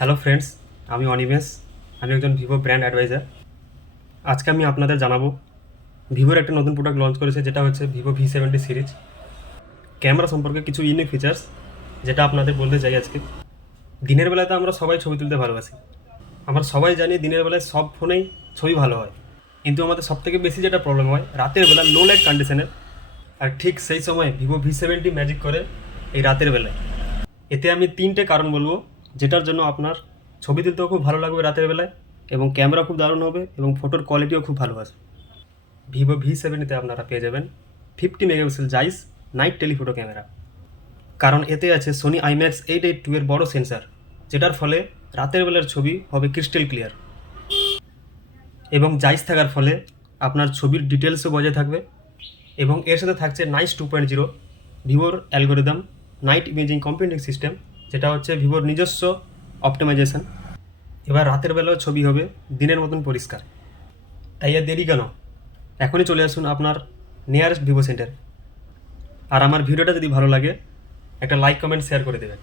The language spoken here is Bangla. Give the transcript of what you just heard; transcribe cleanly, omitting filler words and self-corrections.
হ্যালো ফ্রেন্ডস, আমি অনিমেষ। আমি একজন ভিভো ব্র্যান্ড অ্যাডভাইজার। আজকে আমি আপনাদের জানাবো ভিভোর একটা নতুন প্রোডাক্ট লঞ্চ করেছে, যেটা হচ্ছে ভিভো V70 সিরিজ। ক্যামেরা সম্পর্কে কিছু ইউনিক ফিচার্স যেটা আপনাদের বলতে চাই আজকে। দিনের বেলায় তো আমরা সবাই ছবি তুলতে ভালোবাসি। আমরা সবাই জানি দিনের বেলায় সব ফোনেই ছবি ভালো হয়, কিন্তু আমাদের সবথেকে বেশি যেটা প্রবলেম হয় রাতের বেলা লো লাইট কন্ডিশনে। আর ঠিক সেই সময় ভিভো V70 ম্যাজিক করে এই রাতের বেলায়। এতে আমি তিনটে কারণ বলবো যেটার জন্য আপনার ছবি তুলতেও খুব ভালো লাগবে রাতের বেলায়, এবং ক্যামেরা খুব দারুণ হবে, এবং ফটোর কোয়ালিটিও খুব ভালো আসবে। ভিভো V70তে আপনারা পেয়ে যাবেন 50 মেগাপিক্সেল জাইস নাইট টেলিফোটো ক্যামেরা। কারণ এতে আছে সোনি IMAX 882 এর বড় সেন্সার, যেটার ফলে রাতের বেলার ছবি হবে ক্রিস্টাল ক্লিয়ার। এবং জাইস থাকার ফলে আপনার ছবির ডিটেলসও বজায় থাকবে। এবং এর সাথে থাকছে নাইস 2.0 ভিভোর algorithm night imaging computing system, যেটা হচ্ছে ভিভোর নিজস্ব অপটিমাইজেশন। এবার রাতের বেলাও ছবি হবে দিনের মতন পরিষ্কার। তাই আর দেরি কেন, এখনই চলে আসুন আপনার নিয়ারেস্ট ভিভো সেন্টার। আর আমার ভিডিওটা যদি ভালো লাগে একটা লাইক কমেন্ট শেয়ার করে দেবেন।